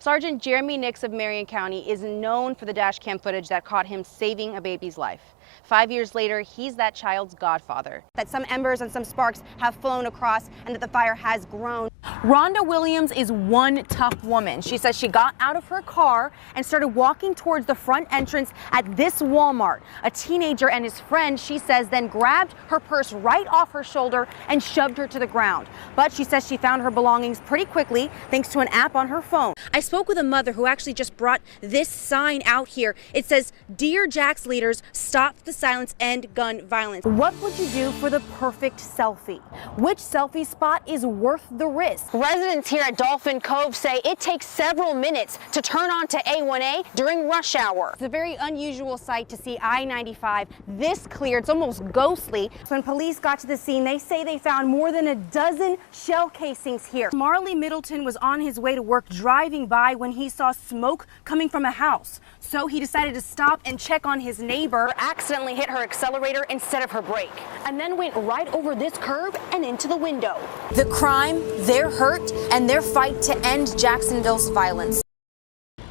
Sergeant Jeremy Nix of Marion County is known for the dash cam footage that caught him saving a baby's life. 5 years later, he's that child's godfather. That some embers and some sparks have flown across and that the fire has grown. Rhonda Williams is one tough woman. She says she got out of her car and started walking towards the front entrance at this Walmart. A teenager and his friend, she says, then grabbed her purse right off her shoulder and shoved her to the ground. But she says she found her belongings pretty quickly thanks to an app on her phone. I spoke with a mother who actually just brought this sign out here. It says, "Dear Jax leaders, stop the silence, end gun violence." What would you do for the perfect selfie? Which selfie spot is worth the risk? Residents here at Dolphin Cove say it takes several minutes to turn on to A1A during rush hour. It's a very unusual sight to see I-95 this clear. It's almost ghostly. When police got to the scene, they say they found more than a dozen shell casings here. Marley Middleton was on his way to work driving by when he saw smoke coming from a house. So he decided to stop and check on his neighbor. Accidentally hit her accelerator instead of her brake, and then went right over this curb and into the window. The crime, their hurt, and their fight to end Jacksonville's violence.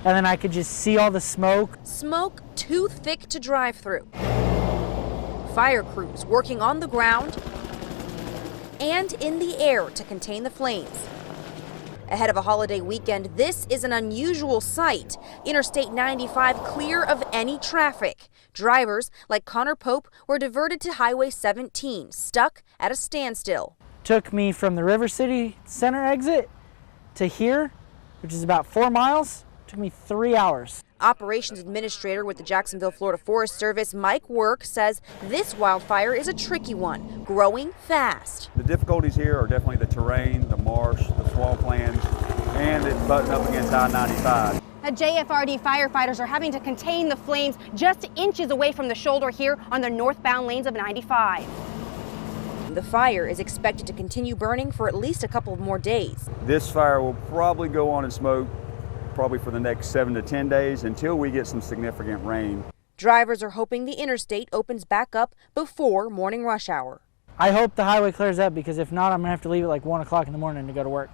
And then I could just see all the smoke. Smoke too thick to drive through. Fire crews working on the ground and in the air to contain the flames. Ahead of a holiday weekend, this is an unusual sight. Interstate 95 clear of any traffic. Drivers like Connor Pope were diverted to Highway 17, stuck at a standstill. Took me from the River City Center exit to here, which is about 4 miles. Took me 3 hours. Operations Administrator with the Jacksonville, Florida Forest Service, Mike Work, says this wildfire is a tricky one, growing fast. The difficulties here are definitely the terrain, the marsh, the swamplands, and it's butting up against I-95. The JFRD firefighters are having to contain the flames just inches away from the shoulder here on the northbound lanes of 95. The fire is expected to continue burning for at least a couple of more days. This fire will probably go on in smoke probably for the next 7 to 10 days until we get some significant rain. Drivers are hoping the interstate opens back up before morning rush hour. I hope the highway clears up, because if not, I'm gonna have to leave at like 1 o'clock in the morning to go to work.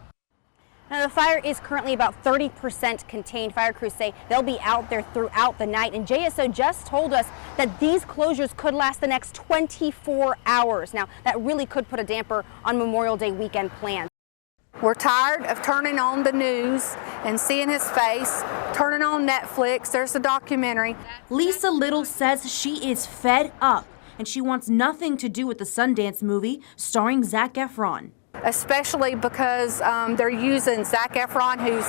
Now, the fire is currently about 30% contained. Fire crews say they'll be out there throughout the night, and JSO just told us that these closures could last the next 24 hours. Now, that really could put a damper on Memorial Day weekend plans. We're tired of turning on the news and seeing his face, turning on Netflix. There's a documentary. Lisa Little says she is fed up, and she wants nothing to do with the Sundance movie starring Zac Efron. Especially because they're using Zac Efron, who's,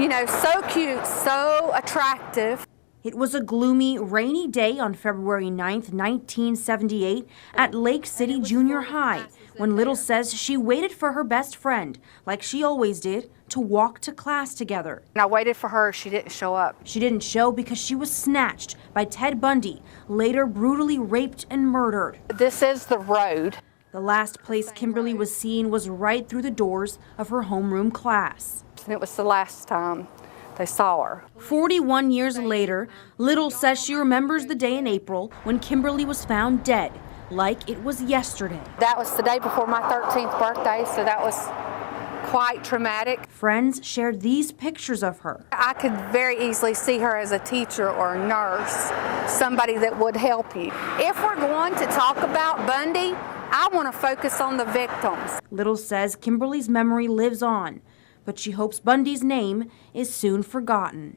you know, so cute, so attractive. It was a gloomy, rainy day on February 9th, 1978 at Lake City Junior High, when Little says she waited for her best friend, like she always did, to walk to class together. And I waited for her. She didn't show up. She didn't show because she was snatched by Ted Bundy, later brutally raped and murdered. This is the road. The last place Kimberly was seen was right through the doors of her homeroom class. And it was the last time they saw her. 41 years later, Little says she remembers the day in April when Kimberly was found dead, like it was yesterday. That was the day before my 13th birthday, so that was quite traumatic. Friends shared these pictures of her. I could very easily see her as a teacher or a nurse, somebody that would help you. If we're going to talk about Bundy, I want to focus on the victims. Little says Kimberly's memory lives on, but she hopes Bundy's name is soon forgotten.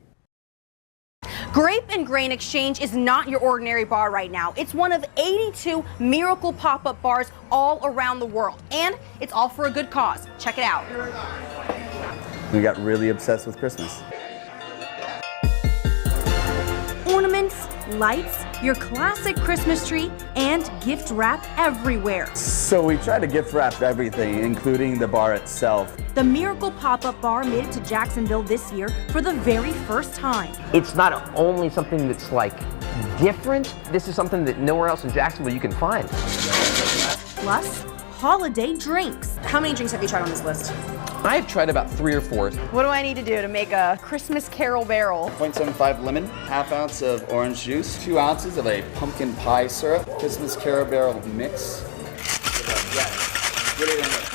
Grape and Grain Exchange is not your ordinary bar right now. It's one of 82 miracle pop-up bars all around the world, and it's all for a good cause. Check it out. We got really obsessed with Christmas. Ornaments, lights, your classic Christmas tree, and gift wrap everywhere. So we tried to gift wrap everything, including the bar itself. The Miracle Pop-Up Bar made it to Jacksonville this year for the very first time. It's not only something that's like different, this is something that nowhere else in Jacksonville you can find. Plus, holiday drinks. How many drinks have you tried on this list? I've tried about 3 or 4. What do I need to do to make a Christmas Carol barrel? 0.75 lemon, ½ ounce of orange juice, 2 ounces of a pumpkin pie syrup, Christmas Carol barrel mix.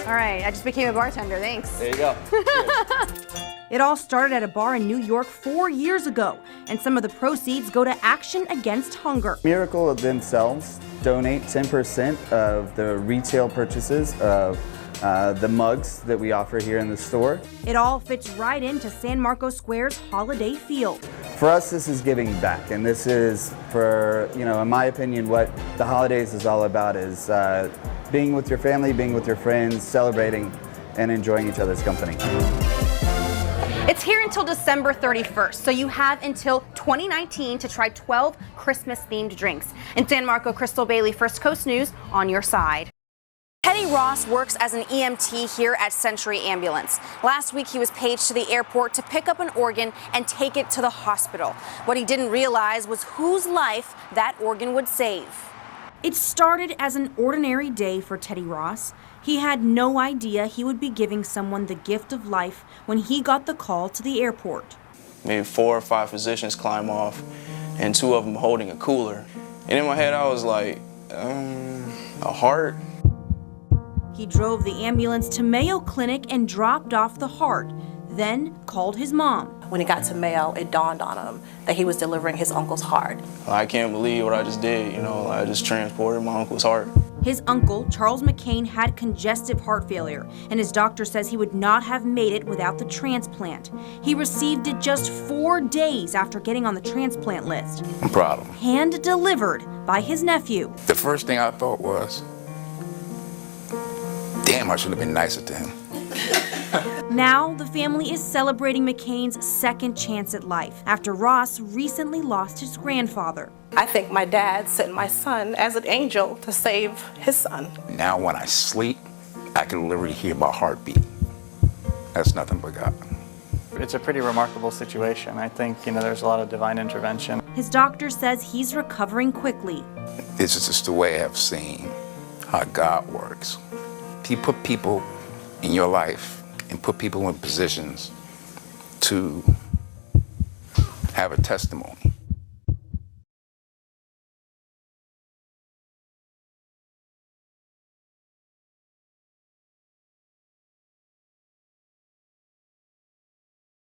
All right, I just became a bartender, thanks. There you go. It all started at a bar in New York 4 years ago, and some of the proceeds go to Action Against Hunger. Miracle themselves donate 10% of the retail purchases of the mugs that we offer here in the store. It all fits right into San Marcos Square's holiday field. For us, this is giving back, and this is, for, in my opinion, what the holidays is all about, is being with your family, being with your friends, celebrating, and enjoying each other's company. It's here until December 31st, so you have until 2019 to try 12 Christmas-themed drinks. In San Marco, Crystal Bailey, First Coast News, on your side. Teddy Ross works as an EMT here at Century Ambulance. Last week, he was paged to the airport to pick up an organ and take it to the hospital. What he didn't realize was whose life that organ would save. It started as an ordinary day for Teddy Ross. He had no idea he would be giving someone the gift of life when he got the call to the airport. Maybe 4 or 5 physicians climb off, and 2 of them holding a cooler. And in my head, I was like, a heart? He drove the ambulance to Mayo Clinic and dropped off the heart, then called his mom. When he got to Mayo, it dawned on him that he was delivering his uncle's heart. I can't believe what I just did, I just transported my uncle's heart. His uncle, Charles McCain, had congestive heart failure, and his doctor says he would not have made it without the transplant. He received it just 4 days after getting on the transplant list. I'm proud of him. Hand-delivered by his nephew. The first thing I thought was, damn, I should have been nicer to him. Now, the family is celebrating McCain's second chance at life after Ross recently lost his grandfather. I think my dad sent my son as an angel to save his son. Now when I sleep, I can literally hear my heartbeat. That's nothing but God. It's a pretty remarkable situation. I think, there's a lot of divine intervention. His doctor says he's recovering quickly. This is just the way I've seen how God works. He put people in your life and put people in positions to have a testimony.